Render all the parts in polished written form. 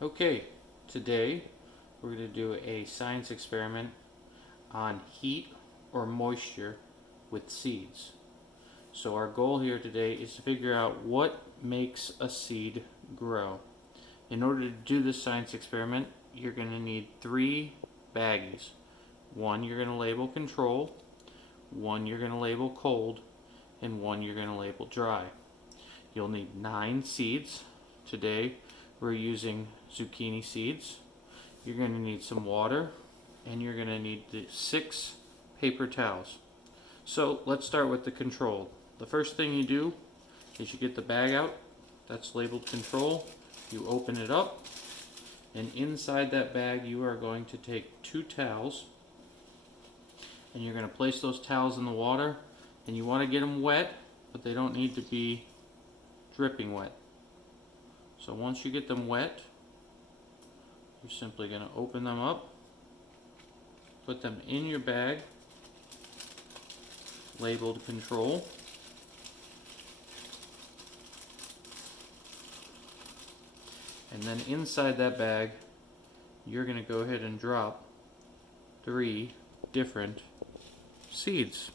Okay, today we're going to do a science experiment on heat or moisture with seeds. So our goal here today is to figure out what makes a seed grow. In order to do this science experiment, you're going to need 3 baggies. One you're going to label control, one you're going to label cold, and one you're going to label dry. You'll need 9 seeds. Today we're using zucchini seeds. You're going to need some water, and you're going to need the 6 paper towels. So let's start with the control. The first thing you do is you get the bag out that's labeled control. You open it up, and inside that bag you are going to take 2 towels, and you're going to place those towels in the water, and you want to get them wet, but they don't need to be dripping wet. So once you get them wet, you're simply going to open them up, put them in your bag labeled control, and then inside that bag you're going to go ahead and drop 3 different seeds.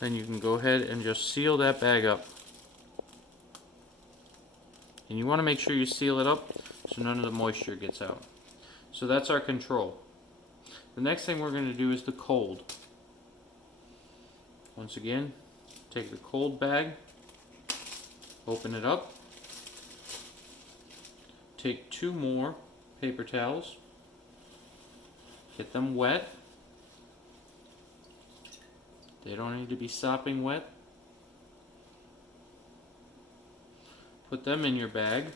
Then you can go ahead and just seal that bag up. And you want to make sure you seal it up so none of the moisture gets out. So that's our control. The next thing we're going to do is the cold. Once again, take the cold bag, open it up, take 2 more paper towels, get them wet. They don't need to be sopping wet. Put them in your bag.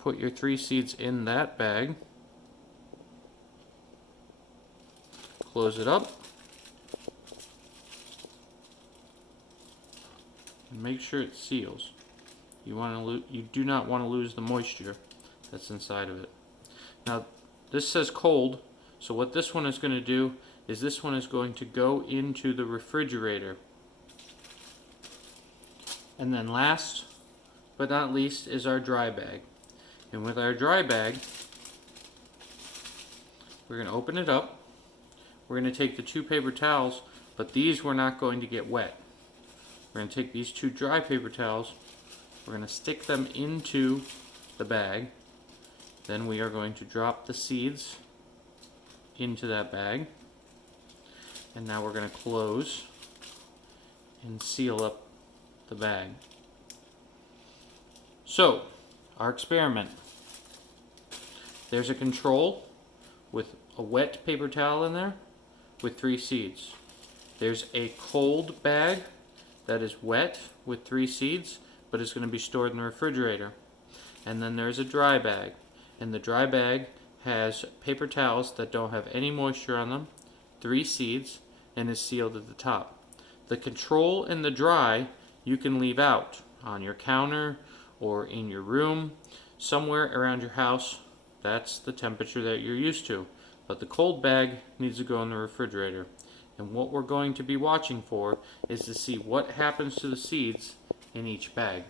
Put your 3 seeds in that bag. Close it up. And make sure it seals. You do not want to lose the moisture that's inside of it. Now, this says cold, so what this one is going to do is this one is going to go into the refrigerator. And then last but not least is our dry bag. And with our dry bag, we're going to open it up. We're going to take the 2 paper towels, but these we're not going to get wet. We're going to take these 2 dry paper towels, we're going to stick them into the bag. Then we are going to drop the seeds into that bag. And now we're going to close and seal up the bag. So, our experiment. There's a control with a wet paper towel in there with 3 seeds. There's a cold bag that is wet with 3 seeds, but it's going to be stored in the refrigerator. And then there's a dry bag. And the dry bag has paper towels that don't have any moisture on them, 3 seeds, and is sealed at the top. The control and the dry you can leave out on your counter or in your room, somewhere around your house. That's the temperature that you're used to. But the cold bag needs to go in the refrigerator. And what we're going to be watching for is to see what happens to the seeds in each bag.